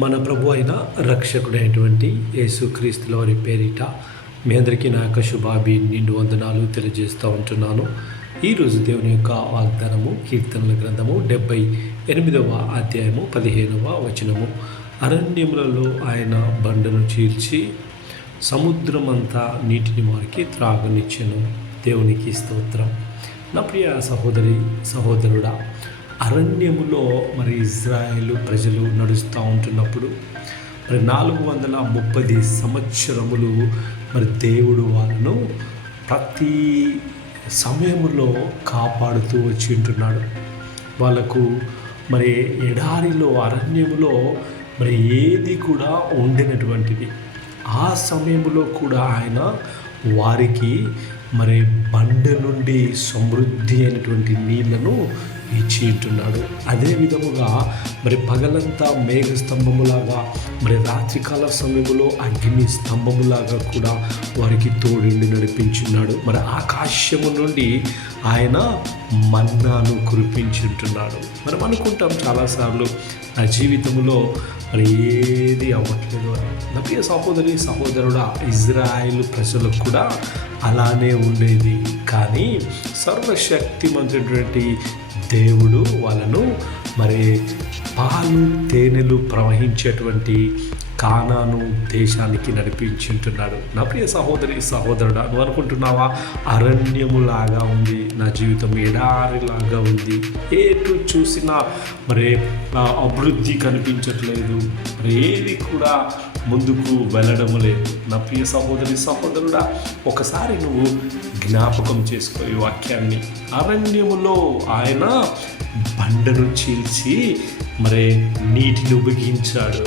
మన ప్రభు అయిన రక్షకుడైనటువంటి యేసుక్రీస్తుల వారి పేరిట మీ అందరికీ నా యొక్క నిండు వందనాలు తెలియజేస్తూ ఉంటున్నాను. ఈరోజు దేవుని యొక్క వాగ్దానము కీర్తనల గ్రంథము 78వ అధ్యాయము 15వ వచనము. అరణ్యములలో ఆయన బండను చీల్చి సముద్రమంతా నీటిని వారికి త్రాగనిచ్చెను. దేవునికి స్తోత్రం. నా ప్రియ సహోదరుడా, అరణ్యములో ఇజ్రాయేలు ప్రజలు నడుస్తూ ఉంటున్నప్పుడు 430 సంవత్సరములు దేవుడు వాళ్ళను ప్రతి సమయములో కాపాడుతూ వచ్చి ఉంటున్నాడు. వాళ్ళకు ఎడారిలో అరణ్యములో ఏది కూడా ఉండినటువంటిది. ఆ సమయంలో కూడా ఆయన వారికి బండ నుండి సమృద్ధి అయినటువంటి నీళ్లను ఇచ్చి ఉంటున్నాడు. అదే విధముగా పగలంతా మేఘ స్తంభములాగా రాత్రికాల సమయంలో అగ్ని స్తంభములాగా కూడా వారికి తోడిండి నడిపించున్నాడు. ఆకాశము నుండి ఆయన మన్నాను కురిపించుంటున్నాడు. మనం అనుకుంటాం చాలాసార్లు నా జీవితంలో ఏది అవ్వట్లేదు అని. నా ప్రియ సహోదరుడా, ఇజ్రాయేలు ప్రజలకు కూడా అలానే ఉండేది. కానీ సర్వశక్తిమంతుడైనటువంటి దేవుడు వాళ్ళను పాలు తేనెలు ప్రవహించేటువంటి కానాను దేశానికి నడిపించుంటున్నాడు. నా ప్రియ సహోదరుడా, నువ్వు అనుకుంటున్నావా అరణ్యములాగా ఉంది నా జీవితం, ఎడారిలాగా ఉంది, ఏటు చూసినా అభివృద్ధి కనిపించట్లేదు, ఏది కూడా ముందుకు వెళ్ళడం లేదు. నా ప్రియ సహోదరుడా, ఒకసారి నువ్వు జ్ఞాపకం చేసుకో ఈ వాక్యాన్ని. అరణ్యములో ఆయన బండను చీల్చి నీటిని ఉబిగించాడు.